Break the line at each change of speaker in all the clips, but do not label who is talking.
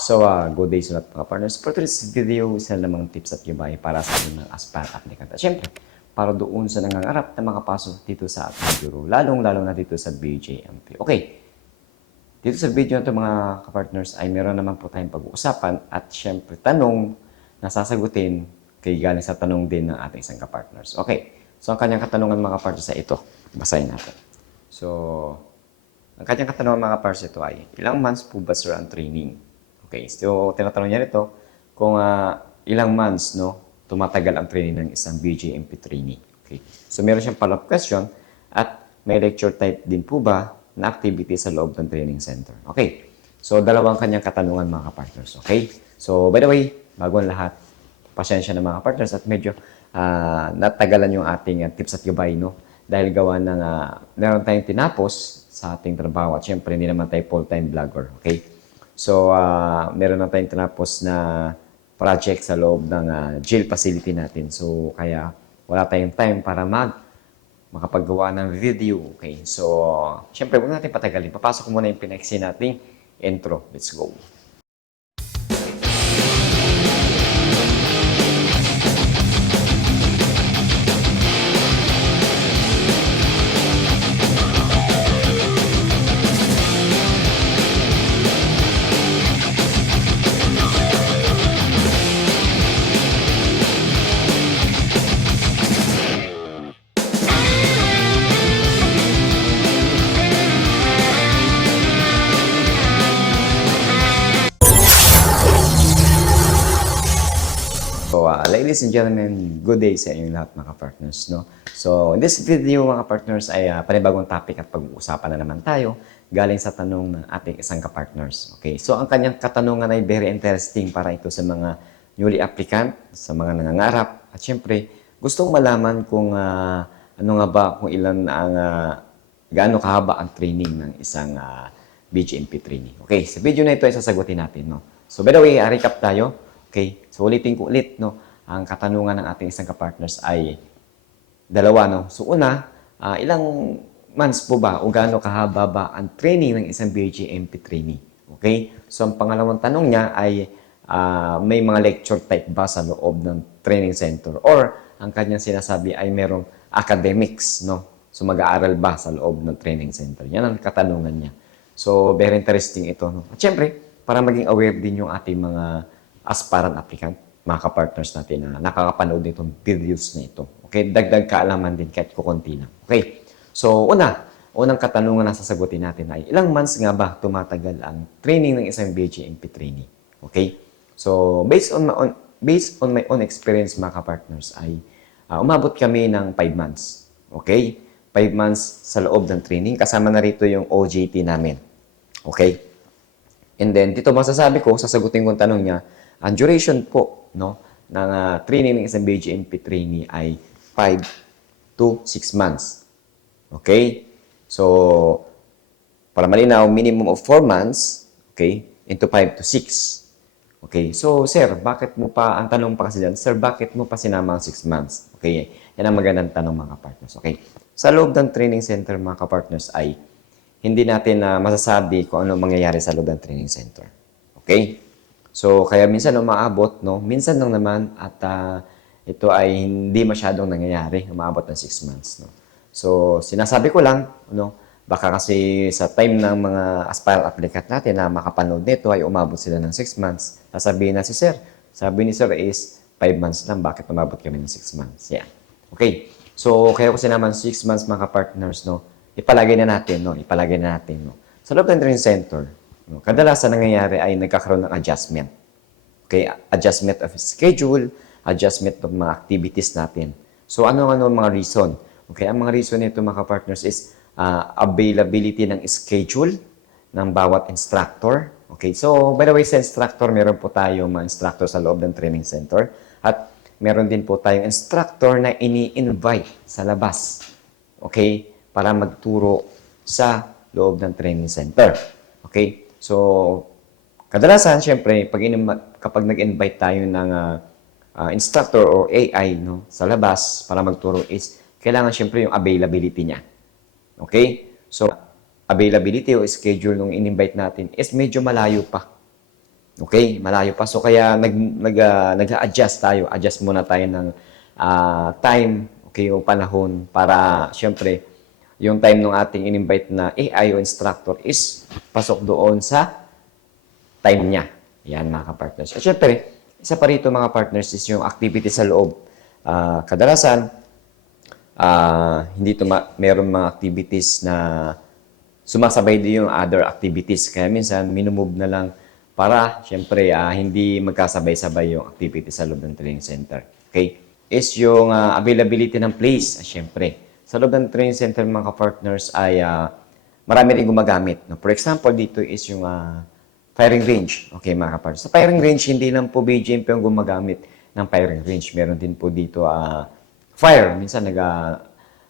So, uh, good day sa lahat mga partners. For today's video, isa lamang tips at gabay para sa ating mga aspirant applicant. At syempre, para doon sa nangangarap na makapasok dito sa ating bureau, lalong-lalong na dito sa BJMP. Okay, dito sa video na ito mga kapartners ay meron naman po tayong pag-uusapan at syempre tanong na sasagutin kay galing sa tanong din ng ating isang kapartners. Okay, so ang kanyang katanungan mga kapartners ay ito. Basahin natin. So, ang kanyang katanungan mga kapartners ito ay, ilang months po ba sir ang training? Okay, so tinatanong niya rito kung ah, ilang months no tumatagal ang training ng isang BJMP trainee. Okay, so meron siyang follow-up question at may lecture type din po ba na activity sa loob ng training center. Okay, so dalawang kanyang katanungan mga kapartners. Okay, so by the way, bago ang lahat, pasensya na mga partners at medyo ah, natagalan yung ating ah, tips at gabay, no? Dahil gawa ng, uh, meron tayong tinapos sa ating trabaho at syempre hindi naman tayo full-time vlogger, okay? So, ah, meron na tayong tinapos na project sa loob ng ah, jail facility natin. So, kaya wala tayong time para mag makapaggawa ng video, okay? So, syempre, huwag natin patagalin. Papasok muna yung pinaiksi nating intro. Let's go. Ladies and gentlemen, good day sa inyong lahat mga partners. No? So, in this video mga partners ay uh, panibagong topic at pag-uusapan na naman tayo galing sa tanong ng ating isang kapartners. Okay, so ang kanyang katanungan ay very interesting para ito sa mga newly applicant, sa mga nangangarap, at syempre, gustong malaman kung uh, ano nga ba, kung ilan ang, uh, gaano kahaba ang training ng isang uh, BGMP trainee. Okay, sa video na ito ay sasagutin natin. No? So, by the way, recap tayo. Okay, so ulitin ko ulit, no, ang katanungan ng ating isang kapartners ay dalawa, no. So una, ah, ilang months po ba o gaano kahaba ba ang training ng isang BGMP trainee? Okay? So ang pangalawang tanong niya ay ah, may mga lecture type ba sa loob ng training center or ang kanyang sinasabi ay merong academics, no? So mag-aaral ba sa loob ng training center? Yan ang katanungan niya. So very interesting ito, no. At syempre, para maging aware din yung ating mga aspirant applicant, mga kapartners natin na nakakapanood nitong videos na ito. Okay, dagdag kaalaman din kahit kukunti lang. Okay, so una, unang katanungan na sasagutin natin ay ilang months nga ba tumatagal ang training ng isang BGMP trainee? Okay, so based on my own, based on my own experience mga kapartners ay ah, umabot kami ng 5 months. Okay, 5 months sa loob ng training. Kasama na rito yung OJT namin. Okay, And then, dito masasabi ko, sasagutin ko ang tanong niya, ang duration po no, ng ah, training ng isang BGMP trainee ay 5 to 6 months. Okay? So, para malinaw, minimum of 4 months, okay, into 5 to 6. Okay, so sir, bakit mo pa, ang tanong pa kasi dyan, sir, bakit mo pa sinama ang 6 months? Okay, yan ang magandang tanong mga partners. Okay, sa loob ng training center mga partners ay hindi natin na masasabi kung ano mangyayari sa loob ng training center. Okay? So, kaya minsan umaabot, no? Minsan lang naman at ah, ito ay hindi masyadong nangyayari, umaabot ng 6 months, no? So, sinasabi ko lang, no? Baka kasi sa time ng mga aspirant applicant natin na makapanood nito ay umabot sila ng 6 months. Sasabihin na si sir, sabi ni sir is 5 months lang, bakit umabot kami ng 6 months? Yeah. Okay. So, kaya ko sinaman 6 months mga partners, no? Ipalagay na natin, no? Ipalagay na natin, no? Sa loob ng training center? Kadalasan nangyayari ay nagkakaroon ng adjustment. Okay, adjustment of schedule, adjustment of mga activities natin. So, ano-ano mga reason? Okay, ang mga reason nito mga partners is ah, availability ng schedule ng bawat instructor. Okay, so by the way, sa instructor, meron po tayo mga instructor sa loob ng training center at meron din po tayong instructor na ini-invite sa labas. Okay, para magturo sa loob ng training center. Okay, so Kadalasan, syempre, pag kapag nag-invite tayo ng ah, ah, instructor or AI no, sa labas para magturo is, kailangan syempre yung availability niya. Okay? So, availability o schedule nung in-invite natin is medyo malayo pa. Okay, malayo pa. So kaya nag nag ah, nag-adjust tayo. Adjust muna tayo ng ah, time, okay, o panahon para syempre yung time ng ating in-invite na AI o instructor is pasok doon sa time niya. Yan mga ka-partners. At syempre, isa pa rito mga partners is yung activity sa loob. Ah, kadalasan, ah, hindi to ma- meron mga activities na sumasabay din yung other activities. Kaya minsan, minumove na lang para, syempre, ah, hindi magkasabay-sabay yung activity sa loob ng training center. Okay? Is yung ah, availability ng place, ah, syempre. Sa loob ng training center, mga partners ay ah, marami rin gumagamit. No? For example, dito is yung ah, firing range. Okay, mga partners. Sa firing range, hindi lang po BGMP ang gumagamit ng firing range. Meron din po dito ah, fire. Minsan nag, ah,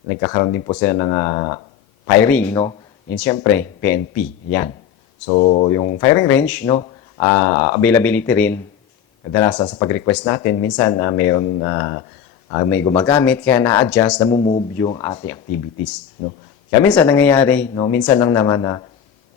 nagkakaroon din po sila ng ah, firing, no? And syempre, PNP. Yan. So, yung firing range, no? ah, availability rin. Kadalasan sa pag-request natin, minsan na mayroon na ah, may gumagamit, kaya na-adjust, na-move yung ating activities, no? Kaya minsan nangyayari, no? Minsan lang naman na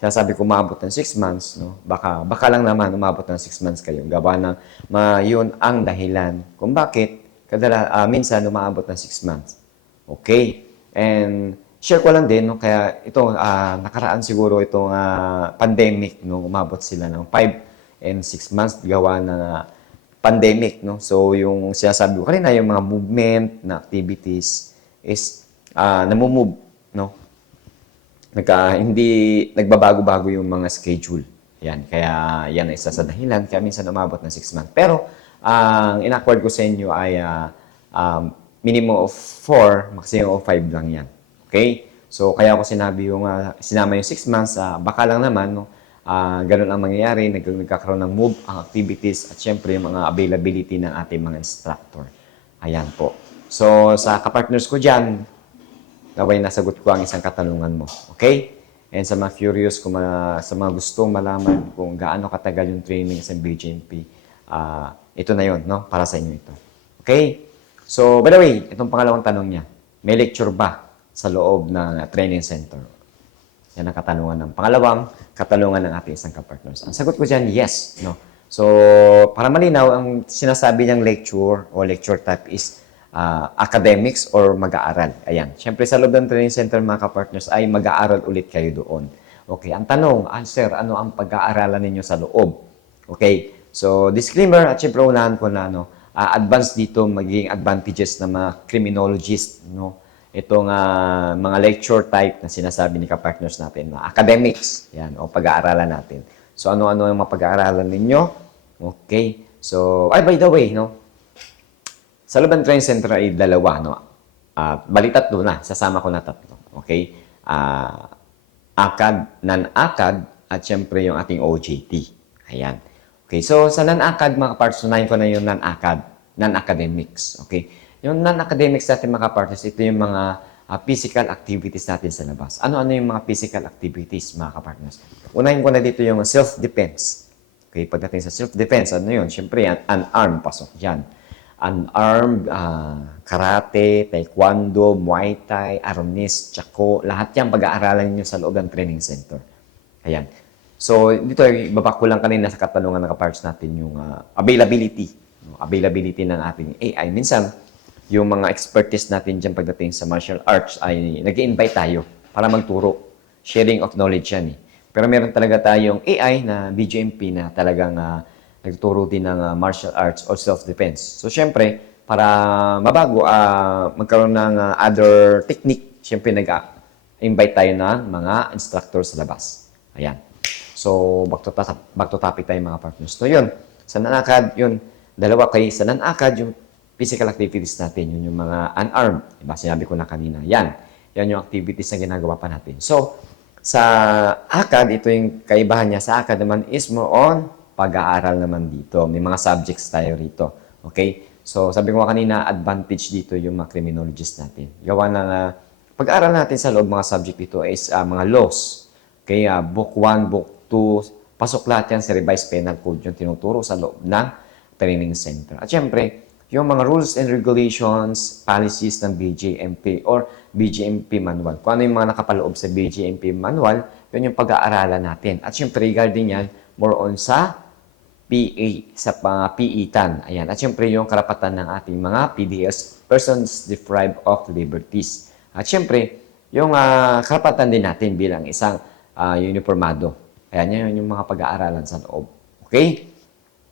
Sinasabi ko umabot ng 6 months, no? Baka, baka lang naman umabot ng 6 months kayo. Gawa ng, ma, yun ang dahilan kung bakit kadala, ah, minsan umabot ng 6 months. Okay. And share ko lang din, no? Kaya ito, ah, nakaraan siguro itong ah, pandemic, no? Umabot sila ng 5 and 6 months gawa ng ah, pandemic, no? So, yung sinasabi ko kanina, yung mga movement na activities is ah, namumove, no? nagka, hindi nagbabago-bago yung mga schedule. Yan, kaya yan ay isa sa dahilan. Kaya minsan umabot ng 6 months. Pero, ang in-accord ko sa inyo ay ah, um, minimum of 4, maximum of 5 lang yan. Okay? So, kaya ako sinabi yung, ah, sinama yung 6 months, ah, baka lang naman, no? Ah, ganun ang mangyayari, nag nagkakaroon ng move ang activities at syempre yung mga availability ng ating mga instructor. Ayan po. So, sa kapartners ko dyan, Naway nasagot ko ang isang katanungan mo. Okay? And sa mga curious, kung ma- sa mga gustong malaman kung gaano katagal yung training sa BGMP, ah, ito na yon no? Para sa inyo ito. Okay? So, by the way, itong pangalawang tanong niya, may lecture ba sa loob ng training center? Yan ang katanungan ng pangalawang katanungan ng ating isang kapartners. Ang sagot ko dyan, yes. No? So, para malinaw, ang sinasabi niyang lecture o lecture type is ah, academics or mag-aaral. Ayan. Siyempre, sa loob ng training center, mga kapartners, ay mag-aaral ulit kayo doon. Okay. Ang tanong, answer, ano ang pag-aaralan ninyo sa loob? Okay. So, disclaimer, at syempre, unahan ko na, no, ah, advance dito, magiging advantages ng mga criminologist, no? Itong ah, mga lecture type na sinasabi ni kapartners natin, na academics, yan, o pag-aaralan natin. So, ano-ano yung mga pag-aaralan ninyo? Okay. So, ay, by the way, no, sa Laban Training Center ay dalawa, no? At bali tatlo na, sasama ko na tatlo. Okay? Ah, ACAD, non-ACAD, at syempre yung ating OJT. Ayan. Okay, so sa non-ACAD, mga parts, unahin ko na yung non-ACAD, non-academics. Okay? Yung non-academics natin, mga parts, ito yung mga ah, physical activities natin sa labas. Ano-ano yung mga physical activities, mga kapartners? Unahin ko na dito yung self-defense. Okay, pagdating sa self-defense, ano yun? Siyempre, un- unarmed, pasok dyan unarmed, ah, karate, taekwondo, muay thai, arnis, tsako, lahat yan pag-aaralan niyo sa loob ng training center. Ayan. So, dito, ibaba ko lang kanina sa katanungan ng kaparts natin yung ah, availability. no? Availability ng ating AI. Minsan, yung mga expertise natin dyan pagdating sa martial arts ay nag invite tayo para magturo. Sharing of knowledge yan eh. Pero meron talaga tayong AI na BGMP na talagang ah, nagtuturo din ng ah, martial arts or self-defense. So, syempre, para mabago, ah, magkaroon ng ah, other technique, syempre nag-invite tayo ng mga instructors sa labas. Ayan. So, back to, back to topic tayo mga partners. So, yun. Sa nanakad, yun. Dalawa kay sa nanakad, yung physical activities natin. Yun yung mga unarmed. Diba? Sinabi ko na kanina. Yan. Yan yung activities na ginagawa pa natin. So, sa ACAD, ito yung kaibahan niya sa ACAD naman is more on pag-aaral naman dito. May mga subjects tayo rito. Okay? So, sabi ko kanina, advantage dito yung mga criminologists natin. Gawa na nga, pag-aaral natin sa loob mga subject dito is ah, mga laws. Okay? ah, book 1, book 2, pasok lahat yan sa revised penal code yung tinuturo sa loob ng training center. At syempre, yung mga rules and regulations, policies ng BJMP or BJMP manual. Kung ano yung mga nakapaloob sa BJMP manual, yun yung pag-aaralan natin. At syempre, regarding yan, more on sa PA sa mga piitan. Ayan. At syempre yung karapatan ng ating mga PDS, Persons Deprived of Liberties. At syempre, yung ah, karapatan din natin bilang isang ah, uniformado. Ayan, yun yung mga pag-aaralan sa loob. Okay?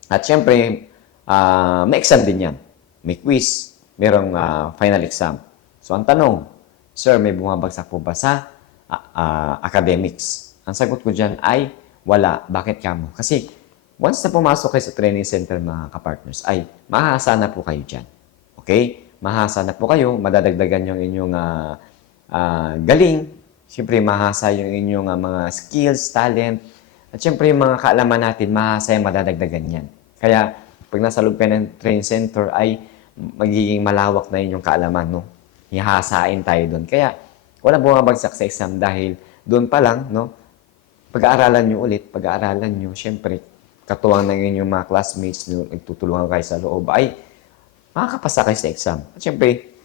At syempre, ah, may exam din yan. May quiz, merong ah, final exam. So ang tanong, Sir, may bumabagsak po ba sa ah, ah, academics? Ang sagot ko dyan ay wala. Bakit kamo? Kasi once na pumasok kayo sa training center mga kapartners, ay mahasa na po kayo dyan. Okay? Mahasa na po kayo, madadagdagan yung inyong ah, ah, galing. Siyempre, mahasa yung inyong ah, mga skills, talent. At siyempre, yung mga kaalaman natin, mahasa yung madadagdagan yan. Kaya, pag nasa loob ng training center, ay magiging malawak na yun yung kaalaman, no? Ihahasain tayo doon. Kaya, wala bumabagsak sa exam dahil doon pa lang, no? Pag-aaralan nyo ulit, pag-aaralan nyo, siyempre, katuwang ng inyong mga classmates nyo, nagtutulungan kayo sa loob, ay makakapasa kayo sa exam. At siyempre,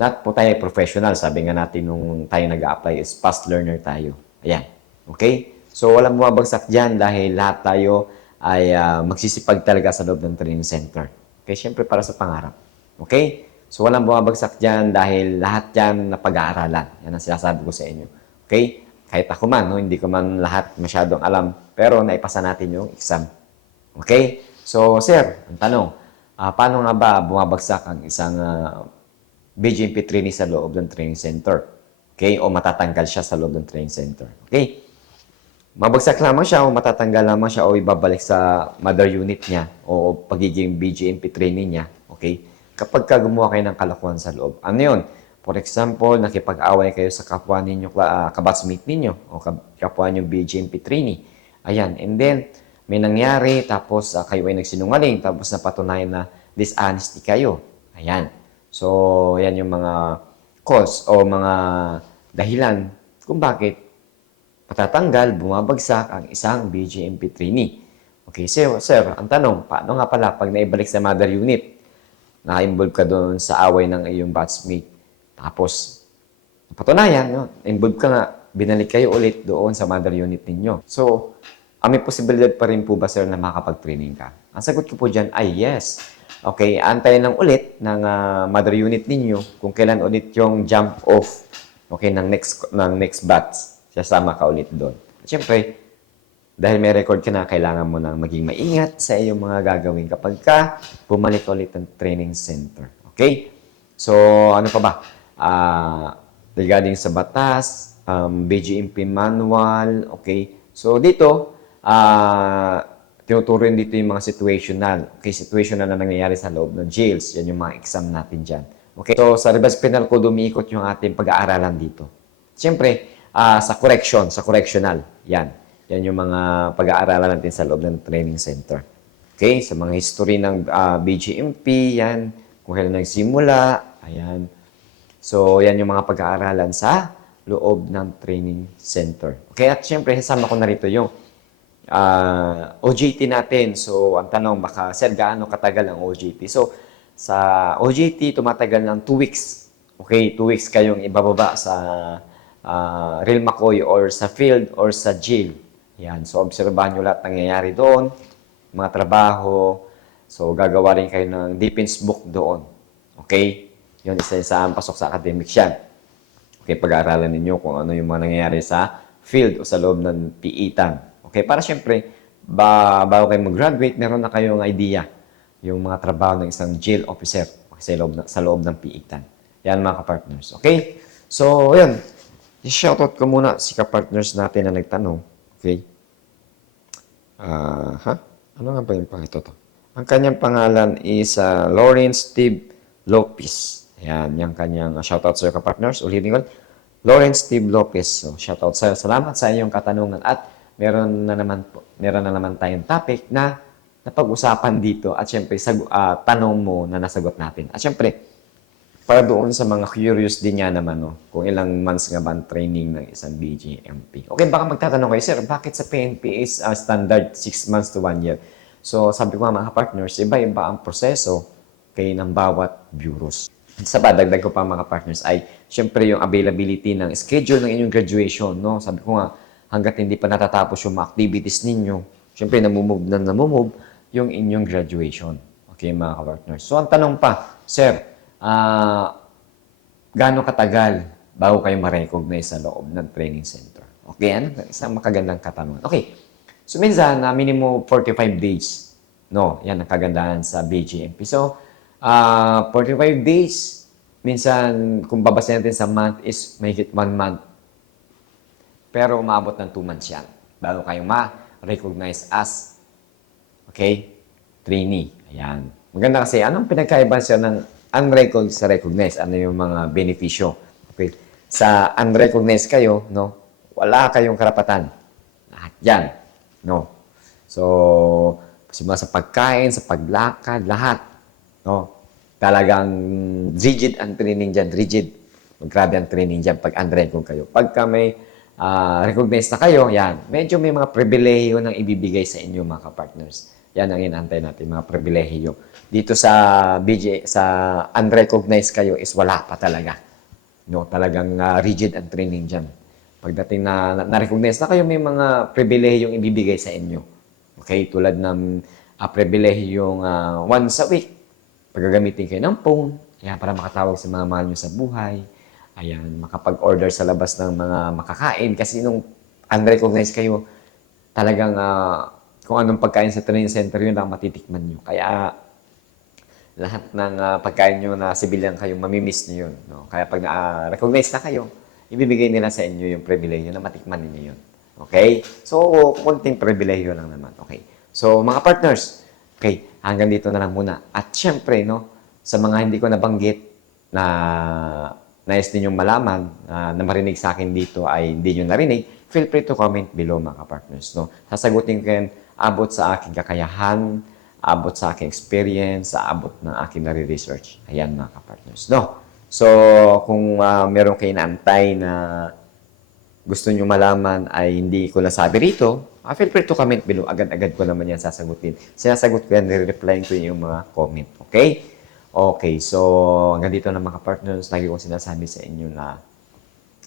lahat po tayo ay professional. Sabi nga natin nung tayo nag-apply is fast learner tayo. Ayan. Okay? So, walang bumabagsak dyan dahil lahat tayo ay ah, magsisipag talaga sa loob ng training center. Okay? Siyempre, para sa pangarap. Okay? So, walang bumabagsak dyan dahil lahat yan na pag-aaralan. Yan ang sinasabi ko sa inyo. Okay? Kahit ako man, no, hindi ko man lahat masyadong alam, pero naipasa natin yung exam. Okay? So, sir, ang tanong, ah, paano nga ba bumabagsak ang isang ah, BGMP trainee sa loob ng training center? Okay? O matatanggal siya sa loob ng training center. Okay? Mabagsak lamang siya o matatanggal lamang siya o ibabalik sa mother unit niya o pagiging BGMP trainee niya. Okay? Kapag ka gumawa kayo ng kalokohan sa loob. Ano yun? For example, nakipag-away kayo sa kapwa ninyo, uh, kabatsmate ninyo o kap- kapwa ninyo BGMP trainee. Ayan. And then, may nangyari, tapos ah, kayo ay nagsinungaling, tapos napatunayan na dishonesty kayo. Ayan. So, yan yung mga cause o mga dahilan kung bakit patatanggal, bumabagsak ang isang BGMP trainee. Okay, sir, sir, ang tanong, paano nga pala pag naibalik sa mother unit, na-involve ka doon sa away ng iyong batchmate, tapos, patunayan, no? involve ka nga, binalik kayo ulit doon sa mother unit ninyo. So, ah, may posibilidad pa rin po ba, sir, na makapag-training ka? Ang sagot ko po dyan ay yes. Okay, antayin lang ulit ng ah, mother unit ninyo kung kailan ulit yung jump off okay, ng next, ng next batch. Sasama ka ulit doon. Siyempre, dahil may record ka na, kailangan mo nang maging maingat sa iyong mga gagawin kapag ka bumalik ulit ng training center. Okay? So, ano pa ba? Ah, regarding sa batas, um, BGMP manual, okay? So, dito, ah, tinuturuan dito yung mga situational. Okay, situational na nangyayari sa loob ng jails. Yan yung mga exam natin dyan. Okay? So, sa revised penal code, umiikot yung ating pag-aaralan dito. Siyempre, ah, sa correction, sa correctional. Yan. Yan yung mga pag-aaralan natin sa loob ng training center. Okay? Sa mga history ng ah, BGMP, yan. Kung kailan nagsimula, ayan. So, yan yung mga pag-aaralan sa loob ng training center. Okay? At syempre, kasama ko na rito yung ah, OJT natin. So, ang tanong, baka, sir, gaano katagal ang OJT? So, sa OJT, tumatagal ng 2 weeks. Okay, 2 weeks kayong ibababa sa ah, Real McCoy or sa field or sa jail. Yan. So, obserbahan nyo lahat nangyayari doon, mga trabaho. So, gagawa rin kayo ng defense book doon. Okay? Yun, isa sa pasok sa academics yan. Okay, pag-aaralan ninyo kung ano yung mga nangyayari sa field o sa loob ng piitan. Okay, para syempre, ba, bago kayo mag-graduate, meron na kayong idea yung mga trabaho ng isang jail officer sa loob, na, sa loob ng piitan. Yan mga kapartners. Okay? So, yun. I-shoutout ko muna si kapartners natin na nagtanong. Okay? Ah, ha? Ano nga ba yung pang ito to? Ang kanyang pangalan is ah, Lawrence Steve Lopez. Ayan, yung kanyang uh, shoutout sa iyo kapartners. Ulitin ko. Lawrence Steve Lopez. So, shoutout sa iyo. Salamat sa iyong katanungan at meron na naman po, meron na naman tayong topic na napag-usapan dito at syempre sag- ah, tanong mo na nasagot natin. At syempre, para doon sa mga curious din niya naman, no, kung ilang months nga ba ang training ng isang BGMP. Okay, baka magtatanong kayo, sir, bakit sa PNP is uh, standard 6 months to 1 year? So, sabi ko nga mga partners, iba-iba ang proseso kay ng bawat bureaus. Sa padagdag ko pa mga partners ay, syempre yung availability ng schedule ng inyong graduation, no? Sabi ko nga, hanggat hindi pa natatapos yung mga activities ninyo, syempre namumove na namumove, yung inyong graduation. Okay, mga ka-partners. So, ang tanong pa, Sir, ah, gaano katagal bago kayo ma-recognize sa loob ng training center? Okay, ano? Isang makagandang katanungan. Okay, so minsan, na minimum 45 days. No, yan ang kagandahan sa BGMP. So, ah 45 days, minsan, kung babasahin natin sa month is mahigit 1 month. Pero umabot ng 2 months yan bago kayo ma-recognize as, okay, trainee. Ayan. Maganda kasi, anong pinagkaiba siya ng unrecognized sa recognized? Ano yung mga benepisyo? Okay. Sa unrecognized kayo, no, wala kayong karapatan. Lahat yan. No. So, simula sa pagkain, sa paglakad, lahat. No. Talagang rigid ang training dyan. Rigid. Grabe ang training dyan pag unrecognized kayo. Pagka may ah, recognized na kayo, yan. Medyo may mga pribilehiyo nang ibibigay sa inyo mga partners. Yan ang inantay natin, mga pribilehiyo. Dito sa BJ, sa unrecognized kayo is wala pa talaga. No, talagang ah, rigid ang training dyan. Pagdating na, na, na-recognize na kayo, may mga pribilehiyong ibibigay sa inyo. Okay, tulad ng uh, pribilehiyong ah, once a week, pagagamitin kayo ng phone, ayan, para makatawag sa mga mahal nyo sa buhay, ayan, makapag-order sa labas ng mga makakain, kasi nung unrecognized kayo, talagang ah, kung anong pagkain sa training center yun lang matitikman nyo. Kaya lahat ng ah, pagkain nyo na civilian kayo, mamimiss nyo yun. No? Kaya pag na-recognize na kayo, ibibigay nila sa inyo yung privilege na matikman ninyo yun. Okay? So, konting privilege lang naman. Okay. So, mga partners, okay, hanggang dito na lang muna. At syempre, no, sa mga hindi ko nabanggit na nais ninyong malaman ah, na marinig sa akin dito ay hindi nyo narinig, feel free to comment below mga partners. No? Sasagutin ko yan abot sa aking kakayahan, abot sa aking experience, sa abot ng aking nare-research. Ayan mga partners. No? So, kung ah, meron kayo naantay na gusto nyo malaman ay hindi ko nasabi rito, ah, feel free to comment below. Agad-agad ko naman yan sasagutin. Sinasagot ko yan, nire-reply ko yung mga comment. Okay? Okay, so hanggang dito na mga partners, lagi kong sinasabi sa inyo na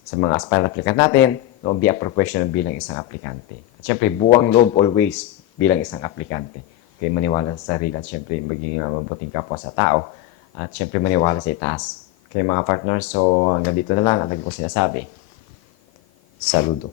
sa mga aspirant applicant natin, no, be a professional bilang isang aplikante. At syempre, buwang loob always bilang isang aplikante. Okay, maniwala sa sarili at syempre, maging uh, mabuting kapwa sa tao. At syempre, maniwala sa itaas. Okay, mga partners, so hanggang dito na lang. Ang kong sinasabi, saludo.